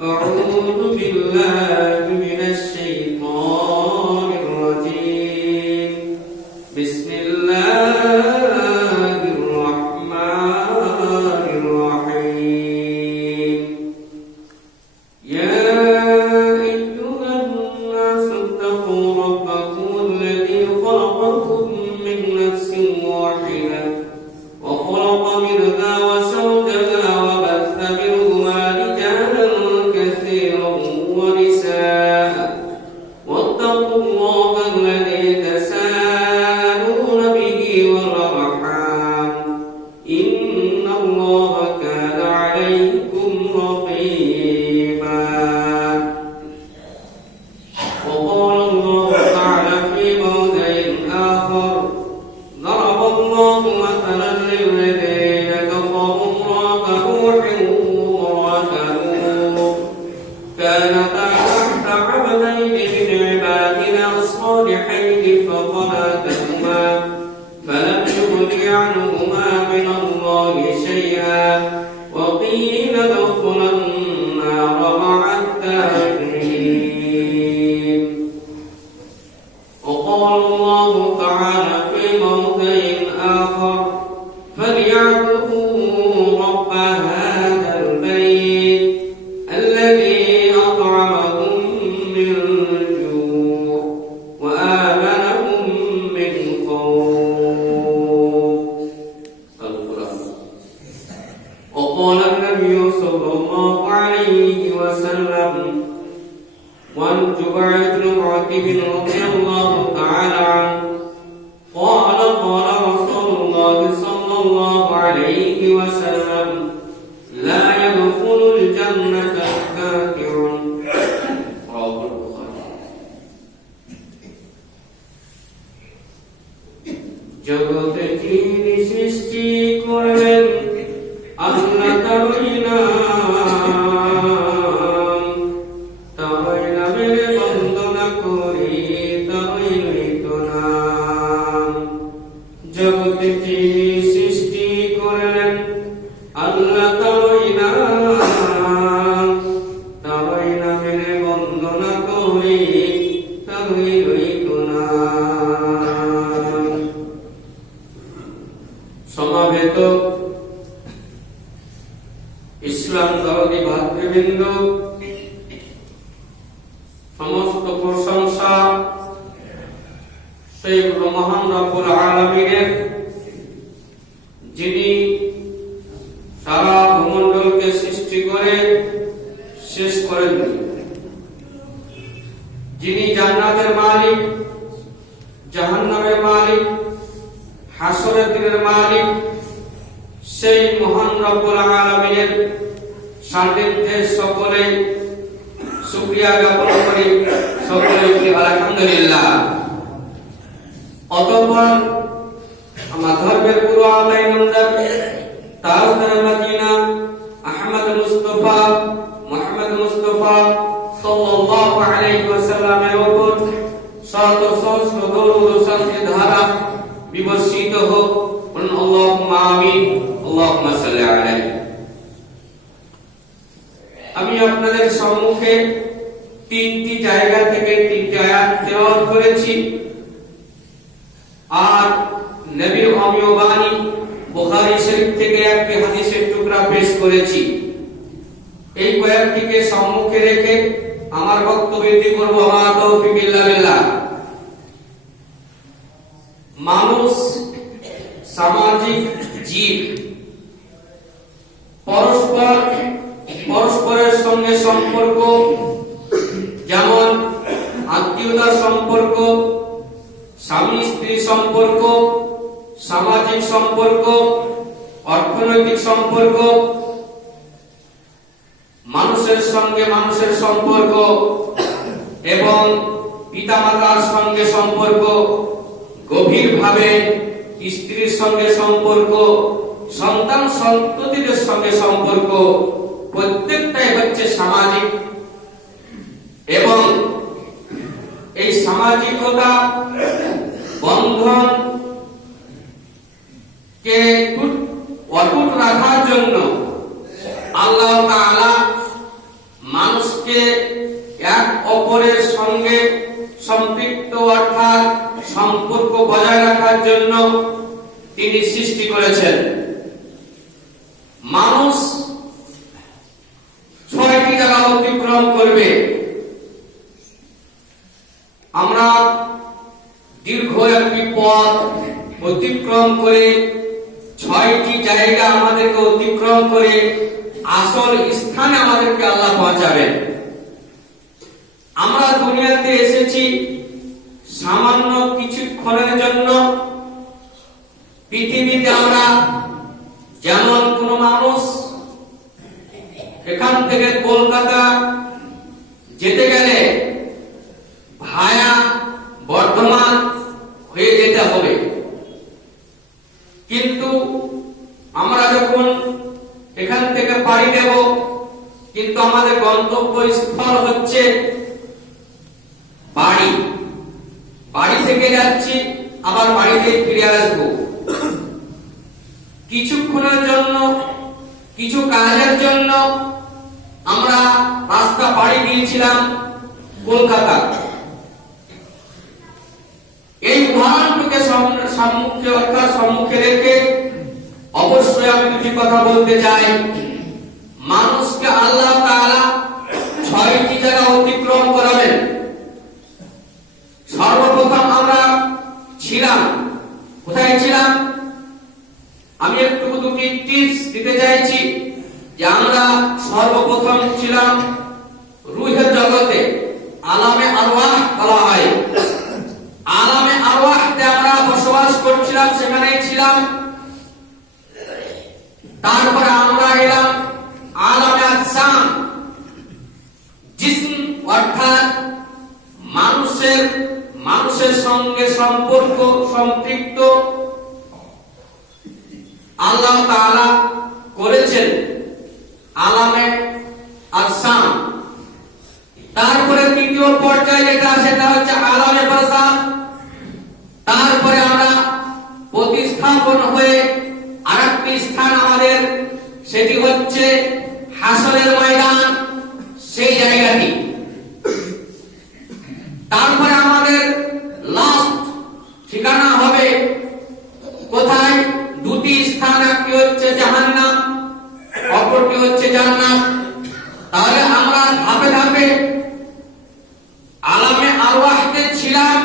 أعوذ بالله من الشيطان الرجيم بسم الله الرحمن الرحيم يا أيها الناس اتقوا ربكم الذي خلقكم من نفس واحدة وخلق منها وزوجها وبث منهما رجالا كثيرا ونساء واتقوا الله الذي تساءلون به والأرحام إن الله كان عليكم رقيبا وقال الله تعالى في موضع آخر ضرب الله مثلا للذين كفروا امرأة نوح وامرأة لوط كانتا تحت عبدين من عبادنا الصالحين فخانتاهما فلم يغن عنهما من الله شيئا وقيل ادخلا النار مع الداخلين وقال الله تعالى في موضع آخر فليعبدوا رب هذا البيت الذي أطعمهم من جوع وآمنهم من خوف. وقال النبي صلى الله عليه وسلم وعن جبير بن عتيب رضي الله تعالى عنه قال قال رسول الله صلى الله عليه وسلم لا يدخل الجنة كافر رواه البخاري জগতে যিনি সৃষ্টি করলেন আল্লাহ তারই নাম তারই নামের বন্দনা করি তারই লইত নাম জগতে যিনি সৃষ্টি করলেন আল্লাহ তারই নাম তারই নামের বন্দনা করি তারই লইত নাম সমাবেত ইসলাম দরদি ভাতৃবৃন্দ সমস্ত প্রশংসা সেই মহান রব্বুল আলামিনের যিনি সারা ভূমণ্ডলকে সৃষ্টি করে শেষ করেন যিনি জান্নাতের মালিক জাহান্নামের মালিক হাসরের দিনের মালিক সেই মহান রব্বুল আলামিনের সান্নিধ্যে সকলে শুকরিয়া জ্ঞাপন করি সকলে বলি আলহামদুলিল্লাহ। অতঃপর আমার ধর্মের গুরু আল্লাহ নন্দন তাজদার মদিনা আহমদ মুস্তাফা মুহাম্মদ মুস্তাফা সাল্লাল্লাহু আলাইহি ওয়াসাল্লামের উপর শত সহস্র দরুদ ও শান্তি ধারা বিবর্ষিত হোক বলুন আল্লাহুম্মা আমিন আল্লাহুম্মা সাল্লি আলাইহি। আমি আপনাদের সম্মুখে তিনটি জায়গা থেকে তিনটি আয়াত তেলাওয়াত করেছি আর নবীর অমীয় বাণী বুখারী শরীফ থেকে একটি হাদিসের টুকরা পেশ করেছি। এই কয়েকটিকে সম্মুখে রেখে আমার বক্তব্যটি করব মা তৌফিক ইল্লা বিল্লাহ। মানুষ সামাজিক জীব, পরস্পরের সঙ্গে সম্পর্ক যেমন আত্মীয়তার সম্পর্ক, স্বামী স্ত্রী সম্পর্ক, সামাজিক সম্পর্ক, অর্থনৈতিক সম্পর্ক, মানুষের সঙ্গে মানুষের সম্পর্ক এবং পিতামাতার সঙ্গে সম্পর্ক, গভীরভাবে স্ত্রীর সঙ্গে সম্পর্ক, সন্তান সন্ততিদের সঙ্গে সম্পর্ক, প্রত্যেকটাই হচ্ছে সামাজিক। এবং এই সামাজিকতা বন্ধন কে অটুট রাখার জন্য আল্লাহ তাআলা মানুষকে এক অপরের সঙ্গে সম্পৃক্ত অর্থাৎ সম্পর্ক বজায় রাখার জন্য তিনি সৃষ্টি করেছেন। মানুষ 6টি জায়গা অতিক্রম করবে। আমরা দীর্ঘ একটি পথ অতিক্রম করে 6টি জায়গা আমাদেরকে অতিক্রম করে আসল স্থানে আমাদেরকে আল্লাহ পৌঁছাবেন। আমরা দুনিয়াতে এসেছি সামান্য কিছুক্ষণের জন্য। পৃথিবীতে আমরা যেমন কোন মানুষ এখান থেকে কলকাতা যেতে গেলে ভায়া বর্ধমান হয়ে যেতে হবে, কিন্তু আমরা যখন এখান থেকে পাড়ি দেব, কিন্তু আমাদের গন্তব্য স্থল হচ্ছে বাড়ি। বাড়ি থেকে যাচ্ছি, আবার বাড়িতে ফিরে আসবো। কিছুক্ষণের জন্য, কিছু কাজের জন্য আমরা রাস্তা পাড়ি দিয়েছিলাম কলকাতা। এই উদাহরণটিকে সম্মুখে রেখে অবশ্যই আমি দুটি কথা বলতে চাই। মানুষকে আল্লাহ তাআলা 6টি জায়গা অতিক্রম করাবেন। সর্বপ্রথম আমরা ছিলাম কোথায় ছিলাম? আমি একটু দুটি টিপস দিতে চাইছি যে আমরা সর্বপ্রথম ছিলাম রূহের জগতে, আলামে আরওয়াহ বলা হয়। আলামে আরওয়াহতে আমরা বসবাস করছিলাম, সেখানেই ছিলাম। তারপরে আমরা এলাম আলামে আজসাম, জিসম অর্থাৎ মানুষের সঙ্গে সম্পর্ক সম্পৃক্ত আল্লাহ তাআলা করেছেন আলামে আজসাম। তারপরে তৃতীয় পর্যায়ে যেটা সেটা হচ্ছে আলামে বারজাখ। তারপরে আমরা প্রতিস্থাপন হয়ে আরেকটি স্থান আমাদের, সেটি হচ্ছে হাসরের ময়দান, সেই জায়গাটি। তারপরে আমাদের লাস্ট ঠিকানা হবে কোথায়? দুটি স্থান, একটি হচ্ছে জাহান্নাম, অপরটি হচ্ছে জান্নাত। তাহলে আমরা ধাপে ধাপে আলামে আরওয়াহতে ছিলাম,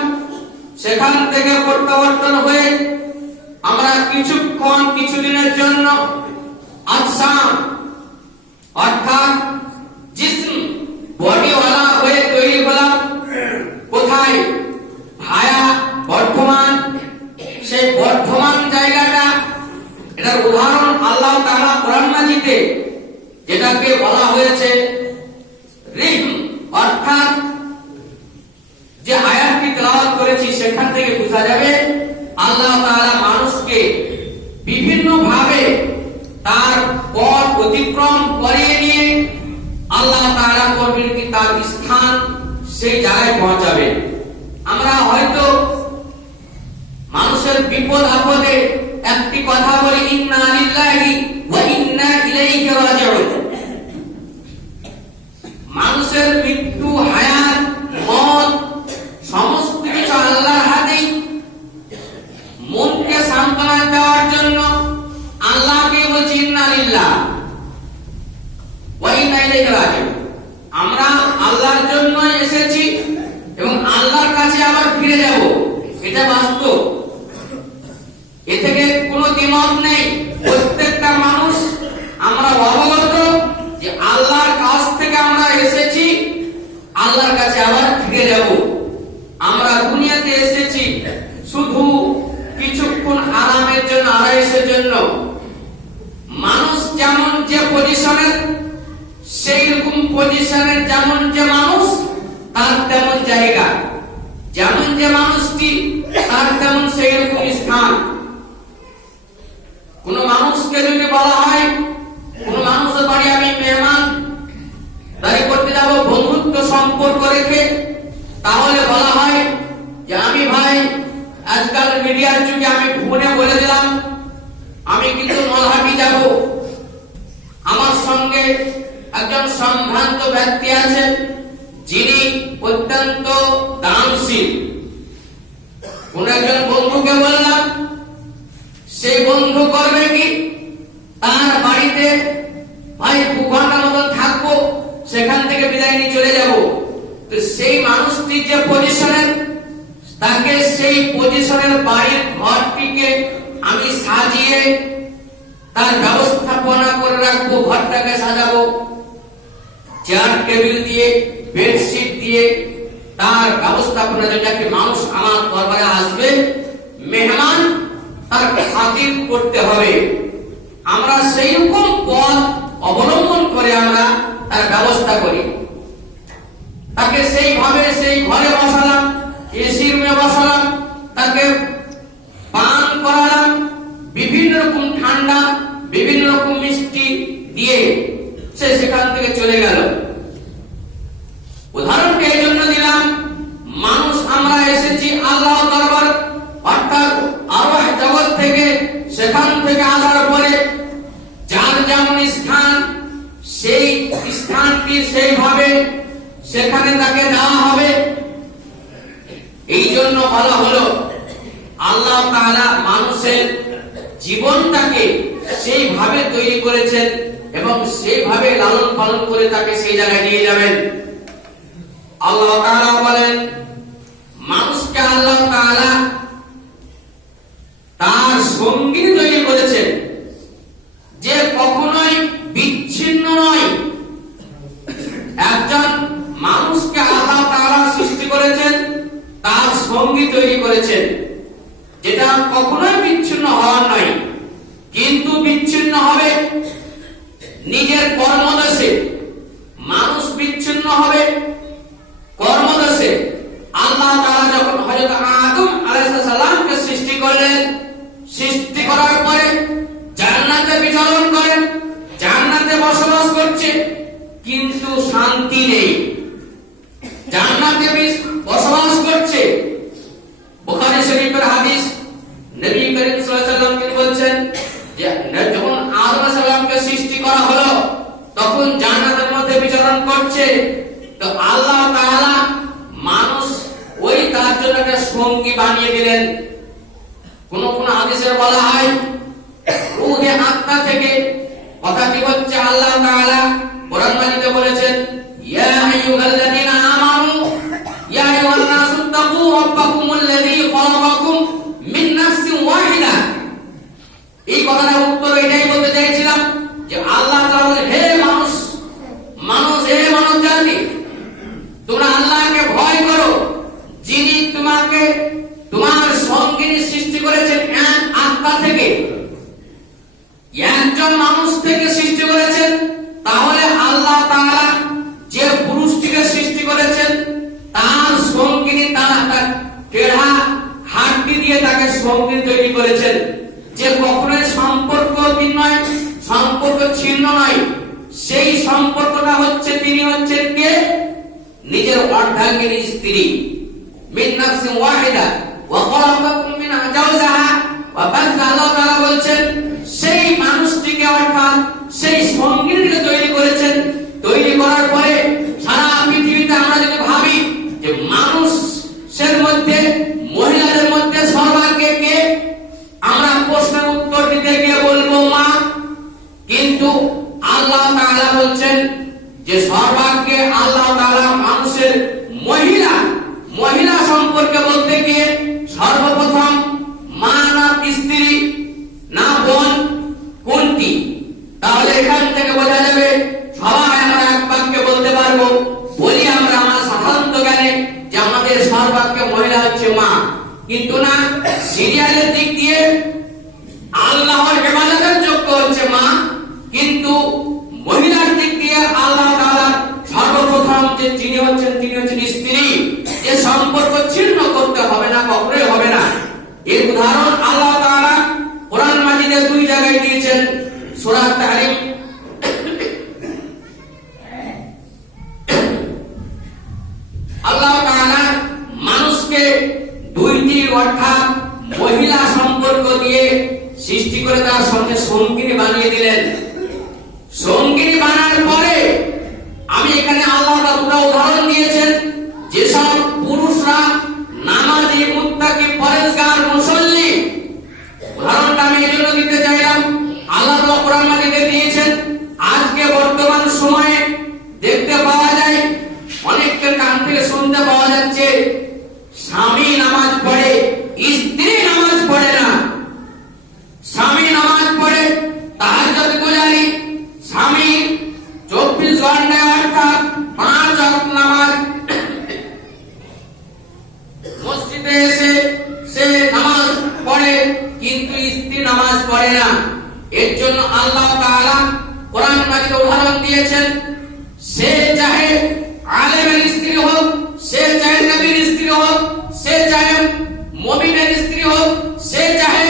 সেখান থেকে প্রত্যাবর্তন হয়ে আমরা কিছুদিনের জন্য আজসাম অর্থাৎ জিসম বডিওয়ালা হয়ে তৈরি হলাম। কোথায়? ভায়া বর্ধমান। সেই বর্ধমান জায়গাটা, এটার উদাহরণ আল্লাহ তাআলা কোরআন মাজিদে যেটাকে বলা হয়েছে রিহম, অর্থাৎ যে আয়াতটি তেলাওয়াত করেছি সেখান থেকে বোঝা যাবে আল্লাহ তাআলা মানুষকে বিভিন্ন ভাবে তার পথ অতিক্রম করিয়ে নিয়ে আল্লাহ তাআলা করবেন কি তার স্থান সেই জায়গায় পৌঁছাবে। আমরা হয়তো মানুষের বিপদ আপদে একটি কথা বলি, ইন্না লিল্লাহি ওয়া ইন্না ইলাইহি রাজিউন। মানুষের মৃত্যু, হায়াত, মত সমস্ত কিছু আল্লাহর হাতেই। মনকে সান্ত্বনা দেওয়ার জন্য আল্লাহকে বলছি ইন্না লিল্লাহ ওয়া ইন্না ইলাইহি রাজিউন। আমরা আল্লাহর জন্য এসেছি এবং আল্লাহর কাছে আবার ফিরে যাব, এটা বাস্তব। এ থেকে কোনো দ্বিমত নেই। প্রত্যেকটা মানুষ আমরা অবগত যে আল্লাহর কাছ থেকে আমরা এসেছি, আল্লাহর কাছে আবার ফিরে যাব। আমরা দুনিয়াতে এসেছি শুধু কিছুক্ষণ আরামের জন্য, আরাইশের জন্য। মানুষ যেমন যে পজিশনের, সেই রকম পজিশনের যেমন যে মানুষ তার তেমন জায়গা, যেমন যে মানুষটি তার তেমন সেই রকম স্থান। কোন মানুষকে যদি বলা হয়, কোন মানুষের বাড়ি আমি মেহমান দাঁড়ি করতে যাব বন্ধুত্ব সম্পর্ক রেখে, তাহলে বলা হয় যে আমি ভাই আজকাল মিডিয়ার যুগে আমি ফোনে বলে দিলাম আমি কিন্তু নলহাটি যাব, আমার সঙ্গে একজন সম্ভ্রান্ত ব্যক্তি আছেন যিনি অত্যন্ত দানশীল। কোন একজন বন্ধুকে বললাম, সেই বন্ধু করবে কি, তার বাড়িতে ভাই 2 ঘন্টা মতন থাকবো, সেখান থেকে বিদায় নিয়ে চলে যাব। তো সেই মানুষটি যে পজিশনের, তাকে সেই পজিশনের বাড়ির ঘরটিকে আমি সাজিয়ে তার ব্যবস্থাপনা করে রাখবো, ঘরটাকে সাজাবো, চেয়ার টেবিল দিয়ে, বেডশিট দিয়ে তার ব্যবস্থাপনা, যেটাকে মানুষ আমার দরবারে আসবে, মেহমান তার খাতির করতে হবে। আমরা সেই রকম পথ অবলম্বন করে আমরা তার ব্যবস্থা করি। তাকে সেইভাবে সেই ঘরে বসালাম, এসি রুমে বসালাম, তাকে পান করালাম, বিভিন্ন রকম ঠান্ডা, বিভিন্ন রকম মিষ্টি দিয়ে সে সেখান থেকে চলে গেল। উদাহরণটা এই জন্য দিলাম, মানুষ আমরা এসেছি আল্লাহ দরবার অর্থাৎ আরওয়াহ জগৎ থেকে, সেখান থেকে আসার পরে যার যেমন স্থান, সেই স্থানটি সেইভাবে সেখানে তাকে দেওয়া হবে। এই জন্য বলা হলো আল্লাহ তাআলা মানুষের জীবনটাকে সেইভাবে তৈরি করেছেন এবং সেইভাবে লালন পালন করে তাকে সেই জায়গায় নিয়ে যাবেন। আল্লাহ তাআলা বলেন, মানুষকে আল্লাহ তাআলা তার সঙ্গী তৈরি করেছেন যে কখনোই বিচ্ছিন্ন নয়। একজন মানুষকে আল্লাহ তাআলা সৃষ্টি করেছেন, তার সঙ্গী তৈরি করেছেন, যেটা কখনোই বিচ্ছিন্ন হওয়ার নয়। কিন্তু বিচ্ছিন্ন হবে নিজের কর্মদোষে। মানুষ বিচ্ছিন্ন হবে কর্মদোষে। আল্লাহ তাআলা যখন হযরত আদম আলাইহিস সালামকে সৃষ্টি করলেন, সৃষ্টি করার পরে জান্নাতে বিচরণ করেন, জান্নাতে বসবাস করছে, কিন্তু শান্তি নেই। জান্নাতে বসবাস করছে। বুখারী শরীফের হাদিস, নবী করিম সাল্লাল্লাহু আলাইহি ওয়াসাল্লাম তিনি বলছেন যে যখন আদম আলাইহিস সালামকে সৃষ্টি করা হলো, তখন জান্নাতের মধ্যে বিচরণ করছে। তো আল্লাহ তাআলা মানুষ ওই তার জন্য একটা সঙ্গী বানিয়ে দিলেন। কোন কোন হাদিসে বলা হয় রূহে আত্মা থেকে। কথাটি হচ্ছে আল্লাহ তাআলা কোরআন মাজিদে বলেছেন, ইয়া আইয়ুহাল্লাযীনা আমানু ইয়া আইয়ুহান নাসু তাকু রাব্বাকুমুল্লাযী খালাকাকুম মিন নাফসিন ওয়াহিদা। এই কথাটার উত্তর এটাই বলতে চাইছিলাম যে আল্লাহ তাআলা বলেন, হে মানুষ, হে মানব জাতি, তোমরা আল্লাহকে ভয় করো, যিনি তোমাকে তোমার সঙ্গিনী সৃষ্টি করেছেন এক আত্মা থেকে, একজন মানুষ থেকে সৃষ্টি করেছেন। তাহলে আল্লাহ তাআলা যে পুরুষটিকে সৃষ্টি করেছেন, তার সঙ্গিনী, তার টেढ़ा হাড্ডি দিয়ে তাকে সঙ্গী তৈরি করেছেন, যে কখনোই সম্পর্ক নয়, সম্পর্ক ছিন্ন নয়। সেই সম্পর্কটা হচ্ছে, তিনি হচ্ছেন কে? নিজের অর্ধাঙ্গিনী স্ত্রী। মিন নাফসিন ওয়াহিদা ওয়া খালাকাকুম মিনহা যাওজাহা ওয়া বাথা। আল্লাহ তাআলা বলছেন সেই মানুষটিকে অর্থাৎ সেই সঙ্গীকে তৈরি করেছেন। তৈরি করার পরে সারা পৃথিবীতে আমরা যদি ভাবি যে মানুষের মধ্যে, মহিলাদের মধ্যে সর্বাগ্রে কে, আমরা প্রশ্নের উত্তর দিতে গিয়ে বলবো মা। কিন্তু আল্লাহ তাআলা বলছেন যে সর্বাগ্রে আল্লাহ তাআলা মানুষের মহিলা সম্পর্কে বলতে গিয়ে সর্বপ্রথম মা না স্ত্রী না বোন কোনটি? তাহলে এখান থেকে বোঝা যাবে সবাই আমরা এক বাক্যে বলতে পারবো। বলি আমরা আমার সাধারণ জ্ঞানে যে আমাদের সর্বাগ্রে মহিলা হচ্ছে মা, কিন্তু না, সিরিয়ালের দিক দিয়ে আল্লাহর ইবাদতের যোগ্য হচ্ছে মা, কিন্তু মহিলার দিক দিয়ে আল্লাহ তাআলা সর্বপ্রথম যে যিনি হচ্ছেন, তিনি হচ্ছেন স্ত্রী। যে সম্পর্ক ছিন্ন করতে হবে না, কখনোই হবে না। এর উদাহরণ আল্লাহ তাআলা কোরআন মাজিদে 2 জায়গায় দিয়েছেন। সূরা তাহরিম আল্লাহ তাআলা মানুষকে 2টি অর্থাৎ মহিলা সম্পর্ক দিয়ে সৃষ্টি করে তার সঙ্গে সঙ্গিনী বানিয়ে দিলেন। সঙ্গিনী বানার পরে আল্লাহ দুটো উদাহরণ দিয়েছেন, যেসব পুরুষরা নামাজি, মুত্তাকি, পরেজগার, মুসল্লি। উদাহরণটা আমি এই জন্য দিতে চাইলাম, আল্লাহ তাআলা কোরআন মাজিদে দিয়েছেন। আজকে বর্তমান সময়ে দেখতে পাওয়া যায়, অনেকের কান থেকে শুনতে পাওয়া যাচ্ছে, স্বামী নামাজ পড়ে, স্ত্রী নামাজ পড়ে না। স্বামী নামাজ পড়ে, তাহাজ্জুদ গুজারি, স্বামী 24 ঘন্টায় অর্থাৎ 5 ওয়াক্ত নামাজ মসজিদে এসে সে নামাজ পড়ে, কিন্তু স্ত্রী নামাজ পড়ে না। এর জন্য আল্লাহ তাআলা কোরআন মাজিদে উদাহরণ দিয়েছেন, সে চাহে আলেমের স্ত্রী হোক, সে চাহে নবীর স্ত্রী হোক, সে চাহে মুমিনের স্ত্রী হোক, সে চাহে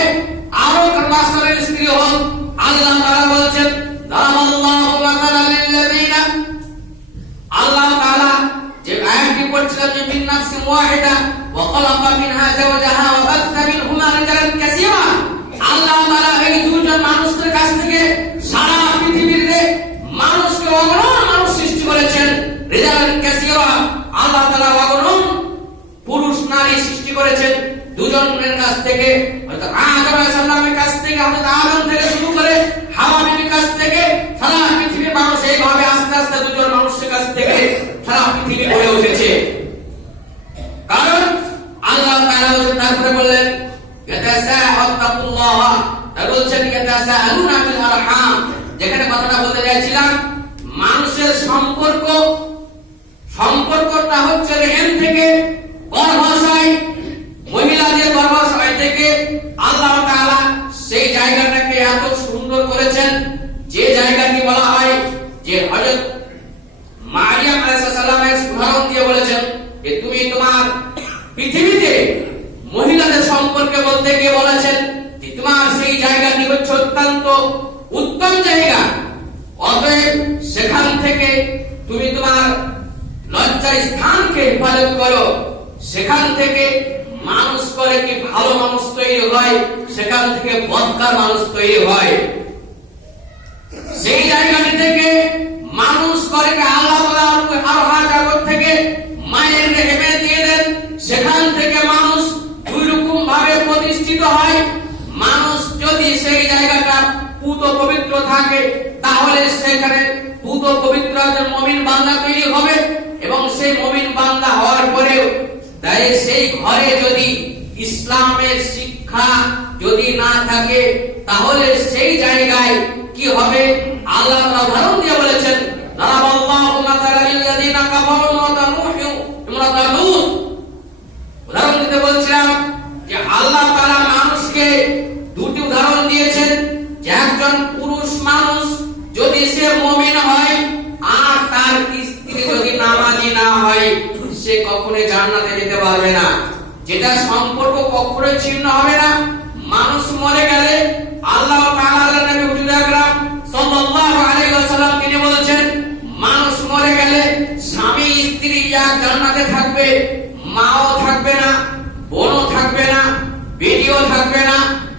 আরো রাসূলের স্ত্রী হোক, আল্লাহ তাআলা বলছেন দারাবাল্লাহু মাসালাল লিল্লাযিনা। আল্লাহ তাআলা যে আয়াতটি পড়ছিলাম, যে মিন নাফসিন ওয়াহিদা ওয়া খালাকা মিনহা যাওজাহা ওয়া বাথা মিনহুমা রিজালান কাসীরা। আল্লাহ তাআলা এই দুজন মানুষের কাছ থেকে সারা পৃথিবীতে মানুষকে অগণন মানুষ সৃষ্টি করেছেন। রিজালান কাসীরা, আল্লাহ তাআলা অগণন পুরুষ নারী সৃষ্টি করেছেন দুজনের কাছ থেকে। হযরত আদম আলাইহিস সালামের কাছ থেকে, হযরত আদম থেকে শুরু করে হাওয়া বিবির কাছ থেকে সারা পৃথিবীর মানুষ এইভাবে আস্তে আস্তে দুজন মানুষের কাছ থেকে সারা পৃথিবী গড়ে উঠেছে। কারণ আল্লাহ তাআলা তারপরে বললেন ইয়াতাসাআল্লাহ, তার বলছেন ইয়াতাসাআলুনা বিল আরহাম। যেখানে কথাটা বলতে যাচ্ছিলাম, মানুষের সম্পর্কটা হচ্ছে রেহেম থেকে, গর্ভাশয়, মহিলাদের গর্ভাশয় থেকে আল্লাহ তাআলা সেই জায়গাটাকে এত সুন্দর করেছেন, যে জায়গাটি বলা হয় যে হযরত মারিয়াম আলাইহিস সালামের উদাহরণ দিয়ে বলেছেন যে তুমি তোমার পৃথিবীতে মহিলাদের সম্পর্কে বলতে গিয়ে বলেছেন যে তোমার সেই জায়গাটি হচ্ছে অত্যন্ত উত্তম জায়গা। অতএব সেখান থেকে তুমি তোমার লজ্জার স্থানকে হেফাজত করো। সেখান থেকে মানুষ করে কি ভালো মানুষ তৈরি হয়, সেখান থেকে বদকার মানুষ তৈরি হয়। সেই জায়গাটি থেকে মানুষ করে কি আল্লাহ জগৎ থেকে মায়ের রেহেমে দিয়ে দেন, সেখান থেকে মানুষ দুই রকম ভাবে প্রতিষ্ঠিত হয়। মানুষ যদি সেই জায়গাটা পুত পবিত্র থাকে, তাহলে সেখানে পুত পবিত্র মুমিন বান্দা তৈরি হবে, এবং সেই মুমিন বান্দা হওয়ার পরেও তাই সেই ঘরে যদি ইসলামের শিক্ষা যদি না থাকে, তাহলে সেই জায়গায় কি হবে? আল্লাহ তাআলা উদাহরণ দিয়ে বলেছেন দারাবাল্লাহু মাসালাল লিল্লাযিনা কাফারু ইমরাতা নূহ ইমরাতা লূত। উদাহরণ দিতে বলছিলাম যে আল্লাহ তাআলা মানুষকে দুটি উদাহরণ দিয়েছেন, যে একজন পুরুষ মানুষ যদি সে মুমিন হয় আর তার স্ত্রী যদি নামাজি না হয়, সে কখনোই জান্নাতে যেতে পারবে না। যেটা সম্পর্ক কখনোই ছিন্ন হবে না। মানুষ মরে গেলে আল্লাহ তাআলা নবী হুজুর আকরাম সাল্লাল্লাহু আলাইহি ওয়াসাল্লাম তিনি বলেছেন, মানুষ মরে গেলে স্বামী স্ত্রী এক জান্নাতে থাকবে, মাও থাকবে না, বোনও থাকবে না, বেটিও থাকবে না,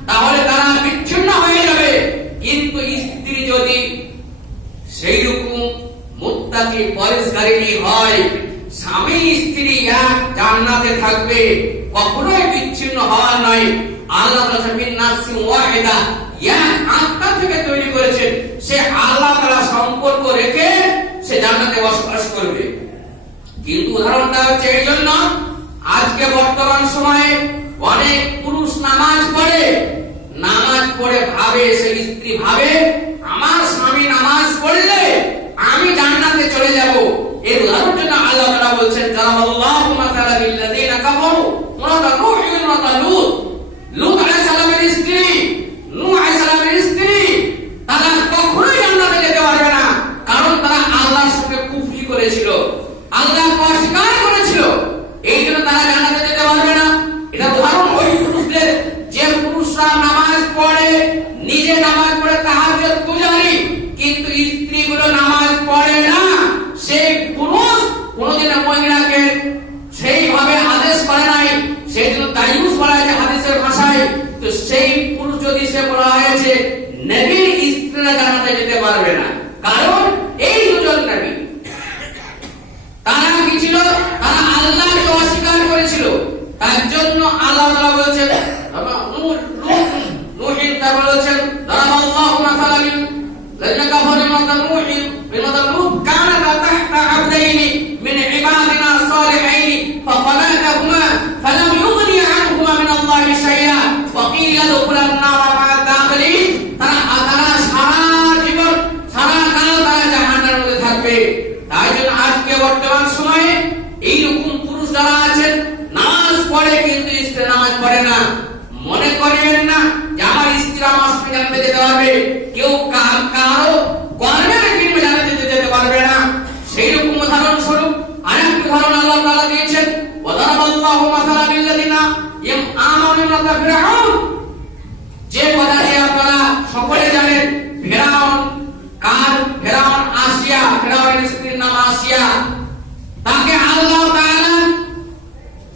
তাহলে তারা বিচ্ছিন্ন হয়ে যাবে। কিন্তু স্ত্রী যদি সেই রকম মুত্তাকি পরেজগারিনী হয়, স্বামী স্ত্রী এক জান্নাতে থাকবে, কখনোই বিচ্ছিন্ন হওয়ার নয়। আল্লাহ তাআলা মিন নাফসিন ওয়াহিদা, এক আত্মা থেকে তৈরি করেছেন, সে আল্লাহ তাআলা সম্পর্ক রেখে সে জান্নাতে বসবাস করবে। কিন্তু উদাহরণটা হচ্ছে এই জন্য আজকে বর্তমান সময়ে অনেক পুরুষ নামাজ পড়ে ভাবে, সে স্ত্রী ভাবে আমার স্বামী নামাজ পড়লে আমি জান্নাতে চলে যাব। এর উদাহরণের জন্য আল্লাহ তাআলা বলছেন দারাবাল্লাহু মাসালাল লিল্লাযিনা কাফারু ইমরাতা নূহ ইমরাতা লূত। লূত আলাইহিস সালামের স্ত্রী, নূহ আলাইহিস সালামের স্ত্রী, তারা কখনোই জান্নাতে যেতে পারবে না, কারণ তারা আল্লাহর সাথে কুফরি করেছিল, আল্লাহকে অস্বীকার করেছিল। এই জন্য তারা জান্নাতে যেতে পারবে না। এটা উদাহরণ ওই পুরুষদের, যে পুরুষরা নামাজ পড়ে, নিজে নামাজ পড়ে তাহাজ্জুদ গুজারি, কিন্তু স্ত্রীগুলো নামাজ পড়ে না। সেই পুরুষ কোনদিন মহিলাকে সেইভাবে আদেশ করে নাই, সেই জন্য তাইয়ুস বলা হয়েছে হাদিসের ভাষায়। তো সেই পুরুষ যদি সে বলা হয়েছে নবীর স্ত্রীরা জান্নাতে যেতে পারবে না, কারণ এই দুজন নবী তার জন্য আল্লাহ তাআলা বলেছেন নূহিন তা বলেছেন দারাবাল্লাহু মাসালান লাযিনা কাফারু ইমাতান নূহিন ইমাতান নূহ কানা তাহতা আবদাইনি মিন ইবাদিনা সালিহাইনি ফাফালাহুমা ফালাম ইউগনি আনহুমা মিন আল্লাহি শাইআ ওয়া কিলা দুখুলান নার মা দাখিলিন। তারা সারা জীবন সারা কাল তারা জাহান্নামের মধ্যে থাকবে। তাই জন্য আজকে বর্তমান সময়ে এইরকম পুরুষ যারা আছেন নামাজ পড়ে কিন্তু স্ত্রী নামাজ পড়ে না। মনে করেন না যে আমার স্ত্রী আমার সঙ্গে জান্নাতে যেতে পারবে, কেউ কারো কর্মের বিনিময়ে জান্নাতে যেতে পারবে না। সেই রকম উদাহরণ স্বরূপ আরেকটা উদাহরণ আল্লাহ তাআলা দিয়েছেন ওয়াদারাবাল্লাহু মাসালান লিল্লাযিনা আমানু ইমরাতা ফিরআউন। যে কথাটি আপনারা সকলে জানেন, ফিরআউন আসিয়া, ফিরআউনের স্ত্রীর নাম আসিয়া। তাকে আল্লাহ তাআলা,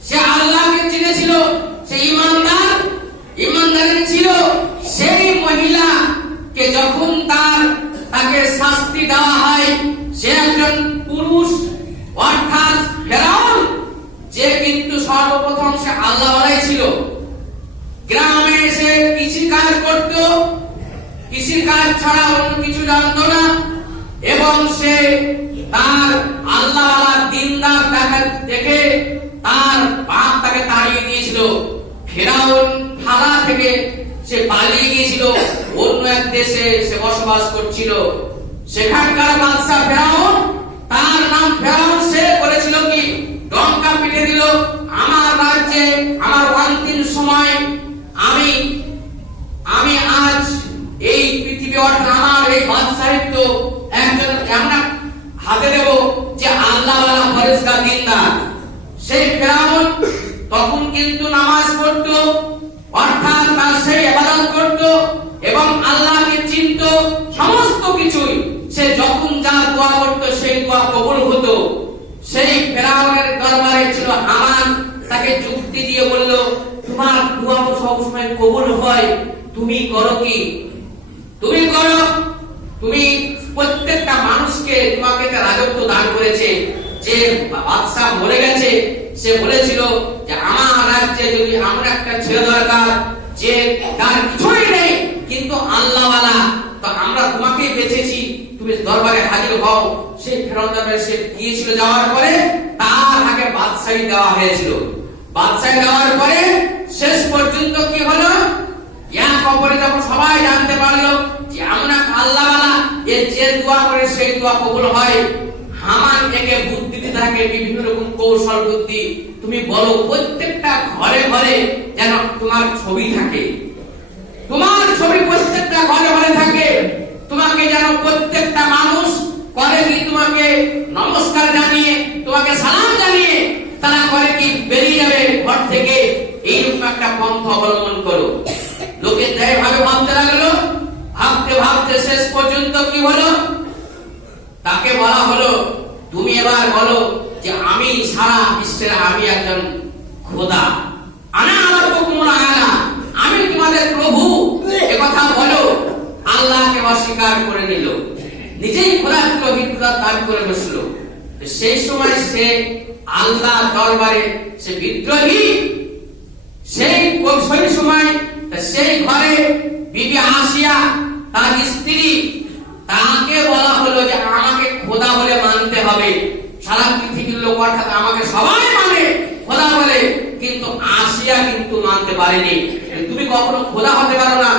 সে আল্লাহকে চিনেছিল, সে ইমানদার ছিল। সেই মহিলাকে যখন তাকে শাস্তি দেওয়া হয়, সে একজন পুরুষ অর্থাৎ ফিরআউন, যে কিন্তু সর্বপ্রথম সে আল্লাহওয়ালাই ছিল। গ্রামে এসে কৃষিকাজ করত, কৃষিকাজ ছাড়া অন্য কিছু জানতো না, এবং সে তার আল্লাহওয়ালা দিনদার দেখে তার বাপ তাকে তাড়িয়ে দিয়েছিল। ফিরআউন থালা থেকে সে পালিয়ে গিয়েছিল, অন্য এক দেশে সে বসবাস করছিল। সেখানকার বাদশা ফিরআউন, তার নাম ফিরআউন, সে বলেছিল কি ডঙ্কা পিটে দিল, আমার রাজ্যে আমার অন্তিম সময় আমি আজ এই পৃথিবী অর্থাৎ আমার এই বাদশাহিত্ব একজন এমন হাতে দেব যে আল্লাহওয়ালা ফরেজগার দিনদার। সেই ফিরআউন তখন কিন্তু নামাজ পড়তো, অর্থাৎ তার সেই ইবাদত করত এবং আল্লাহকে চিনত, সমস্ত কিছুই। সে যখন যা দোয়া করত সেই দোয়া কবুল হতো। সেই ফিরআউনের দরবারে ছিল হামান, তাকে যুক্তি দিয়ে বলল, তোমার দোয়া তো সবসময় কবুল হয়, তুমি করো কি? তুমি করো, তুমি প্রত্যেকটা মানুষকে তোমাকে রাজত্ব দান করেছে। যে বাদশা মরে গেছে, সে বলেছিল যে আমার রাজ্যে যদি এমন একটা ছেলে দরকার যে তার কিছুই নেই কিন্তু আল্লাহওয়ালা, তো আমরা তোমাকেই বেঁচেছি, তুমি দরবারে হাজির হও। সেই ফেরত সে গিয়েছিল, যাওয়ার পরে তার আগে বাদশাহী দেওয়া হয়েছিল। বাদশাহী দেওয়ার পরে শেষ পর্যন্ত কি হলো, এক অপরে যখন সবাই জানতে পারলো যে এমন এক আল্লাহওয়ালা, যে দোয়া করে সেই দোয়া কবুল হয়, হামান একে বুদ্ধি দিতে থাকে, বিভিন্ন রকম কৌশল বুদ্ধি। তুমি বলো প্রত্যেকটা ঘরে ঘরে যেন তোমার ছবি থাকে, তোমার ছবি প্রত্যেকটা ঘরে ঘরে থাকে, তোমাকে যেন প্রত্যেকটা মানুষ করে কি তোমাকে নমস্কার জানিয়ে, তোমাকে সালাম জানিয়ে তারা করে কি বেরিয়ে যাবে ঘর থেকে। এইরকম একটা পন্থা অবলম্বন করো। লোকে তাই ভাবে ভাবতে লাগলো, ভাবতে ভাবতে শেষ পর্যন্ত কি হলো, তাকে বলা হলো তুমি এবার বলো যে আমি সারা বিশ্বের আমি একজন খোদা, আমি তোমাদের প্রভু, একথা বলো। আল্লাহকে অস্বীকার করে নিল, নিজেই খোদা দান করে বসল। সেই সময় সে আল্লাহ দরবারে সে বিদ্রোহী। সেই সময় সেই ঘরে বিবি আসিয়া তার স্ত্রী, তাকে বলা হলো যে আমাকে খোদা বলে মানতে হবে। সারা পৃথিবীর লোক অর্থাৎ আমাকে সবাই মানে খোদা বলে, কিন্তু আসিয়া কিন্তু মানতে পারেনি। তুমি কখনো খোদা হতে পারো না।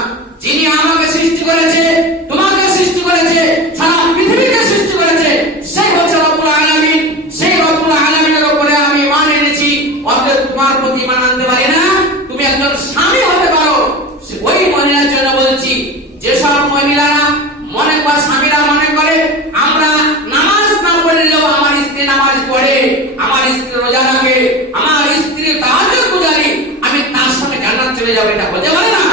যিনি আমাকে সৃষ্টি করেছে, তোমাকে সৃষ্টি করেছে, সারা পৃথিবীকে সৃষ্টি করেছে, সেই হচ্ছে রব্বুল আলামিন। সেই রব্বুল আলামিনের উপরে আমি ঈমান এনেছি, অতএব তোমার প্রতি ঈমান আনতে পারি না। তুমি একজন স্বামী হতে পারো। ওই মহিলার জন্য বলছি, যেসব মহিলারা মনে করে, স্বামীরা মনে করে আমরা নামাজ না পড়লেও আমার স্ত্রী নামাজ পড়ে, আমার স্ত্রী রোজা রাখে, আমার স্ত্রী তাহাজ্জুদ গুজারি, আমি তার সঙ্গে জান্নাত চলে যাবো, এটা হতে পারে না।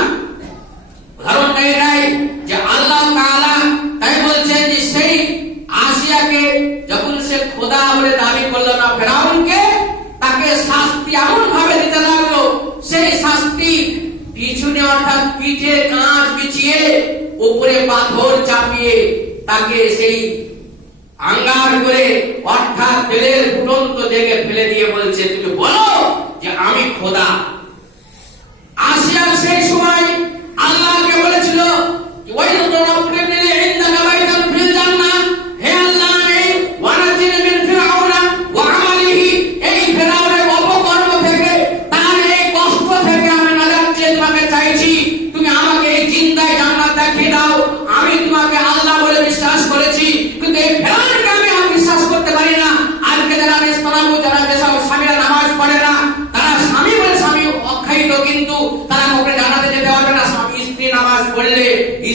উদাহরণটা এটাই যে আল্লাহ তাআলা তাই বলছেন যে সেই আসিয়াকে যখন সে খোদা বলে দাবি করলো না ফেরাউনকে, তাকে শাস্তি এমন ভাবে দিতে লাগলো, সেই শাস্তি পিছনে অর্থাৎ পিঠে কাঁচ বিছিয়ে উপরে পাথর চাপিয়ে তাকে সেই আঙ্গার করে অর্থাৎ তেলের ফুটন্ত দেখে ফেলে দিয়ে বলছে তুমি বলো যে আমি খোদা। খোদা। আসিয়া সেই সময় আল্লাহকে বলেছিল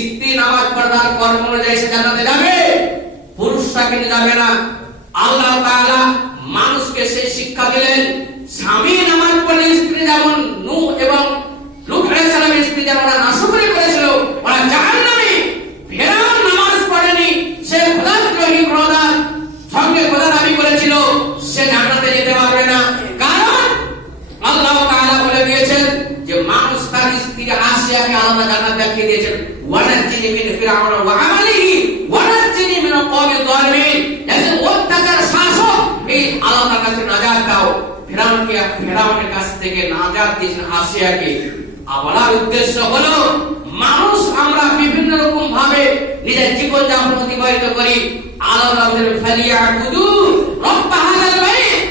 স্ত্রী নামাজ পড়ার কর্ম অনুযায়ী সে জান্নাতে যাবে, পুরুষরা কিন্তু যাবে না। আল্লাহ তাআলা মানুষকে সেই শিক্ষা দিলেন, স্বামী নামাজ পড়লে স্ত্রী যেমন নূহ এবং লূত আলাইহিস সালামের স্ত্রী যেমন নাশকরি করেছিল ওরা জাহান্নামী। ফেরাউন নামাজ পড়েনি, সে খোদাদ্রোহী, খোদার সঙ্গে খোদা দাবি করেছিল, সে জান্নাতে যেতে পারবে না। কারণ আল্লাহ তাআলা বলে দিয়েছেন যে মানুষ তার স্ত্রী আসিয়াকে আলাদা জান্নাত দেখিয়ে দিয়েছেন, ওয়ানাজ্জিনি মিন ফিরআউন ওয়া আমালিহি ওয়ানাজ্জিনি মিন কওমি যালিমিন। একজন অত্যাচার শাসক, এই আল্লাহর কাছে নাজাত দাও। ফেরাউনের কাছ থেকে নাজাত দিয়েছেন আসিয়াকে। বলার উদ্দেশ্য হলো মানুষ আমরা বিভিন্ন রকম ভাবে নিজের জীবন যাপন অতিবাহিত করি। আল্লাহ বলেন ফালিয়াবুদু রাব্ব হাযাল বাইত,